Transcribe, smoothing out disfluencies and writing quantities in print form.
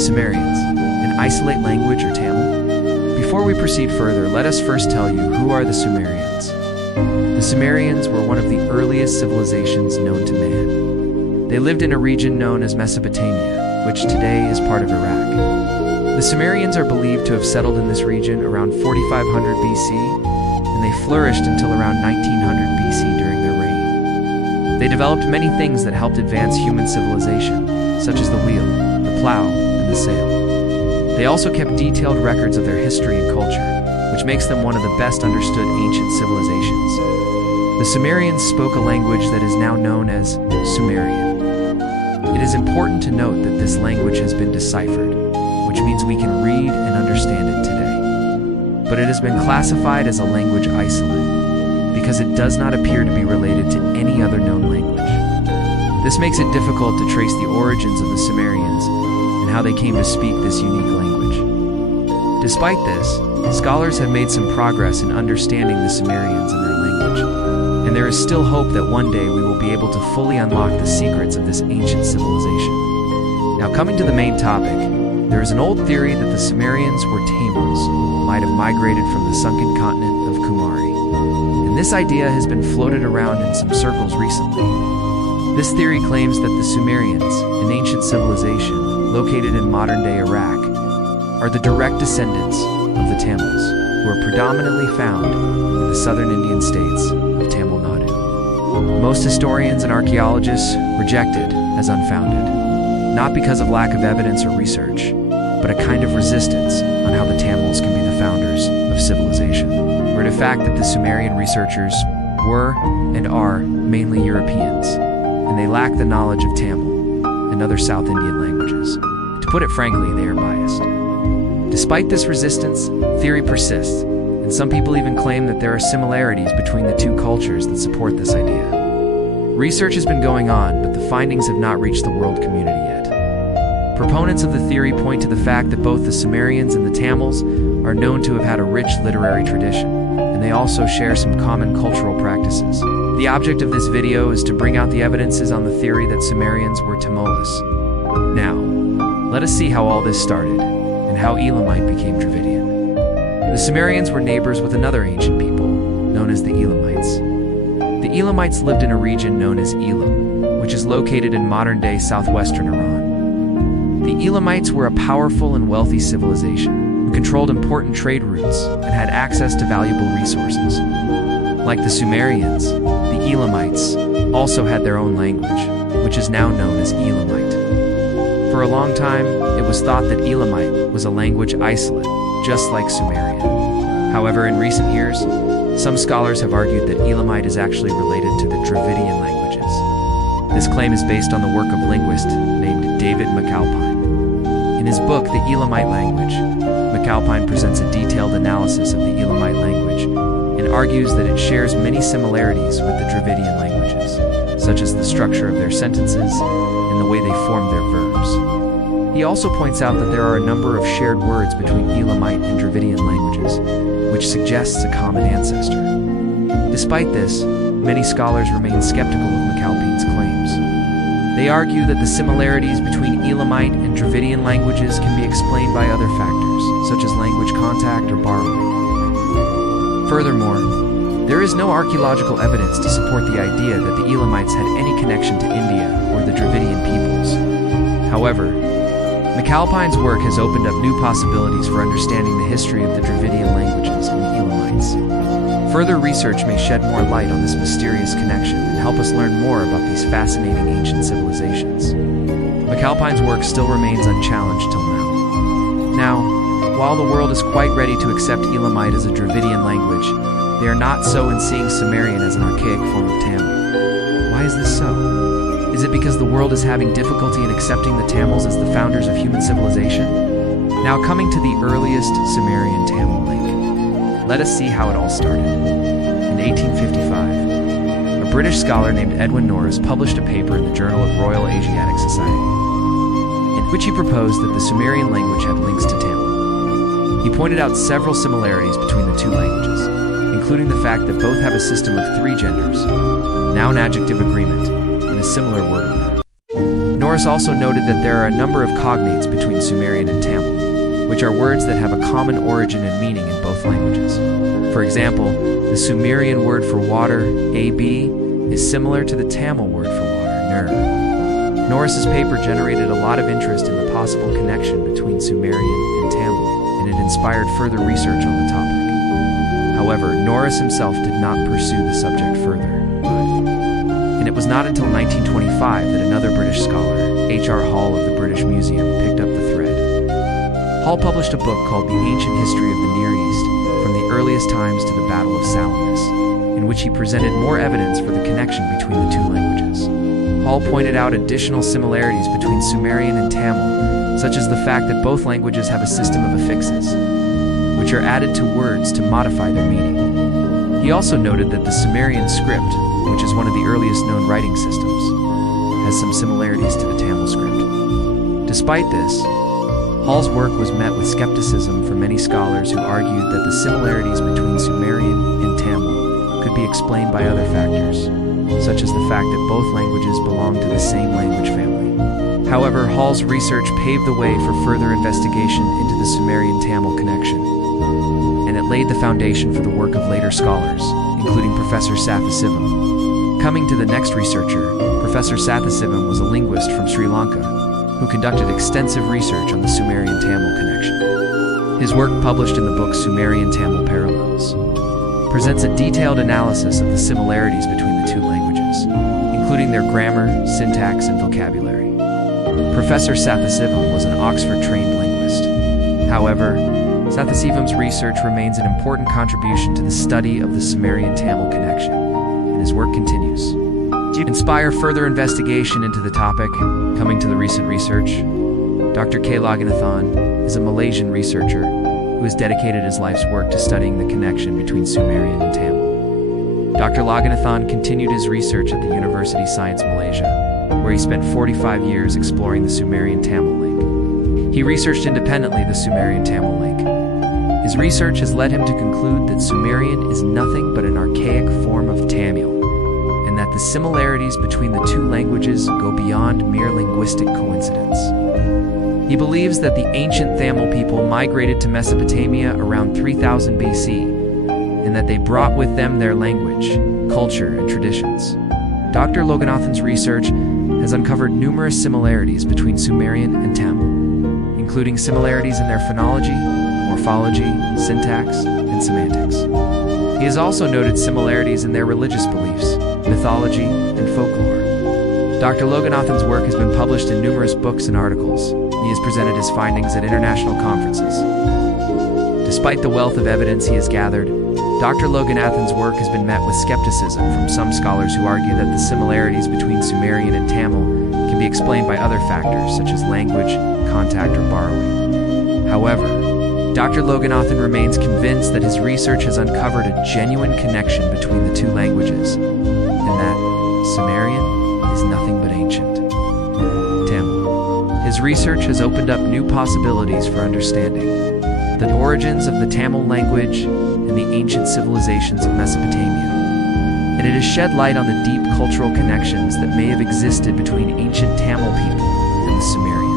Sumerians, an isolate language or Tamil? Before we proceed further, let us first tell you who are the Sumerians. The Sumerians were one of the earliest civilizations known to man. They lived in a region known as Mesopotamia, which today is part of Iraq. The Sumerians are believed to have settled in this region around 4500 BC, and they flourished until around 1900 BC during their reign. They developed many things that helped advance human civilization, such as the wheel, the plow, and the sail. They also kept detailed records of their history and culture, which makes them one of the best understood ancient civilizations. The Sumerians spoke a language that is now known as Sumerian. It is important to note that this language has been deciphered, which means we can read and understand it today. But it has been classified as a language isolate, because it does not appear to be related to any other known language. This makes it difficult to trace the origins of the Sumerians and how they came to speak this unique language. Despite this, scholars have made some progress in understanding the Sumerians and their language, and there is still hope that one day we will be able to fully unlock the secrets of this ancient civilization. Now, coming to the main topic, there is an old theory that the Sumerians were Tamils, who might have migrated from the sunken continent of Kumari. And this idea has been floated around in some circles recently. This theory claims that the Sumerians, an ancient civilization located in modern-day Iraq, are the direct descendants of the Tamils, who are predominantly found in the southern Indian states of Tamil Nadu. Most historians and archaeologists reject it as unfounded, not because of lack of evidence or research, but a kind of resistance on how the Tamils can be the founders of civilization, or the fact that the Sumerian researchers were and are mainly Europeans, and they lack the knowledge of Tamil and other South Indian languages. To put it frankly, they are biased. Despite this resistance, theory persists, and some people even claim that there are similarities between the two cultures that support this idea. Research has been going on, but the findings have not reached the world community yet. Proponents of the theory point to the fact that both the Sumerians and the Tamils are known to have had a rich literary tradition, and they also share some common cultural practices. The object of this video is to bring out the evidences on the theory that Sumerians were Tamolis. Now, let us see how all this started, and how Elamite became Dravidian. The Sumerians were neighbors with another ancient people, known as the Elamites. The Elamites lived in a region known as Elam, which is located in modern-day southwestern Iran. The Elamites were a powerful and wealthy civilization who controlled important trade routes and had access to valuable resources. Like the Sumerians, the Elamites also had their own language, which is now known as Elamite. For a long time, it was thought that Elamite was a language isolate, just like Sumerian. However, in recent years, some scholars have argued that Elamite is actually related to the Dravidian languages. This claim is based on the work of linguist named David McAlpine. In his book, The Elamite Language, McAlpine presents a detailed analysis of the Elamite language and argues that it shares many similarities with the Dravidian languages, such as the structure of their sentences and the way they form their verbs. He also points out that there are a number of shared words between Elamite and Dravidian languages, which suggests a common ancestor. Despite this, many scholars remain skeptical of McAlpine's claims. They argue that the similarities between Elamite and Dravidian languages can be explained by other factors, such as language contact or borrowing. Furthermore, there is no archaeological evidence to support the idea that the Elamites had any connection to India or the Dravidian peoples. However, McAlpine's work has opened up new possibilities for understanding the history of the Dravidian languages and the Elamites. Further research may shed more light on this mysterious connection and help us learn more about these fascinating ancient civilizations. McAlpine's work still remains unchallenged till now. Now, while the world is quite ready to accept Elamite as a Dravidian language, they are not so in seeing Sumerian as an archaic form of Tamil. Why is this so? Is it because the world is having difficulty in accepting the Tamils as the founders of human civilization? Now coming to the earliest Sumerian Tamil link. Let us see how it all started. In 1855, a British scholar named Edwin Norris published a paper in the Journal of Royal Asiatic Society, in which he proposed that the Sumerian language had links to Tamil. He pointed out several similarities between the two languages, including the fact that both have a system of 3 genders, noun-adjective agreement, and a similar word order. Norris Norris also noted that there are a number of cognates between Sumerian and Tamil, which are words that have a common origin and meaning in both languages. For example, the Sumerian word for water, ab, is similar to the Tamil word for water, nur. Norris's paper generated a lot of interest in the possible connection between Sumerian and Tamil, and it inspired further research on the topic. However, Norris himself did not pursue the subject further. And it was not until 1925 that another British scholar, H.R. Hall of the British Museum, picked up the thread. Hall published a book called The Ancient History of the Near East, from the earliest times to the Battle of Salamis, in which he presented more evidence for the connection between the two languages. Hall pointed out additional similarities between Sumerian and Tamil, such as the fact that both languages have a system of affixes, which are added to words to modify their meaning. He also noted that the Sumerian script, which is one of the earliest known writing systems, has some similarities to the Tamil script. Despite this, Hall's work was met with skepticism from many scholars who argued that the similarities between Sumerian and Tamil could be explained by other factors, such as the fact that both languages belong to the same language family. However, Hall's research paved the way for further investigation into the Sumerian-Tamil connection, and it laid the foundation for the work of later scholars, including Professor Sathasivam. Coming to the next researcher, Professor Sathasivam was a linguist from Sri Lanka, who conducted extensive research on the Sumerian-Tamil connection. His work, published in the book Sumerian-Tamil Parallels, presents a detailed analysis of the similarities between the two languages, including their grammar, syntax, and vocabulary. Professor Sathasivam was an Oxford-trained linguist. However, Sathasivam's research remains an important contribution to the study of the Sumerian-Tamil connection, and his work continues. To inspire further investigation into the topic, coming to the recent research, Dr. K. Loganathan is a Malaysian researcher who has dedicated his life's work to studying the connection between Sumerian and Tamil. Dr. Loganathan continued his research at the University Science Malaysia, where he spent 45 years exploring the Sumerian-Tamil link. He researched independently the Sumerian-Tamil link. His research has led him to conclude that Sumerian is nothing but an archaic form of Tamil, and that the similarities between the two languages go beyond mere linguistic coincidence. He believes that the ancient Tamil people migrated to Mesopotamia around 3000 BC, and that they brought with them their language, culture, and traditions. Dr. Loganathan's research has uncovered numerous similarities between Sumerian and Tamil, including similarities in their phonology, morphology, syntax, and semantics. He has also noted similarities in their religious beliefs, mythology, and folklore. Dr. Loganathan's work has been published in numerous books and articles, and he has presented his findings at international conferences. Despite the wealth of evidence he has gathered, Dr. Loganathan's work has been met with skepticism from some scholars who argue that the similarities between Sumerian and Tamil can be explained by other factors such as language, contact, or borrowing. However, Dr. Loganathan remains convinced that his research has uncovered a genuine connection between the two languages, and that Sumerian is nothing but ancient Tamil. His research has opened up new possibilities for understanding the origins of the Tamil language and the ancient civilizations of Mesopotamia, and it has shed light on the deep cultural connections that may have existed between ancient Tamil people and the Sumerians.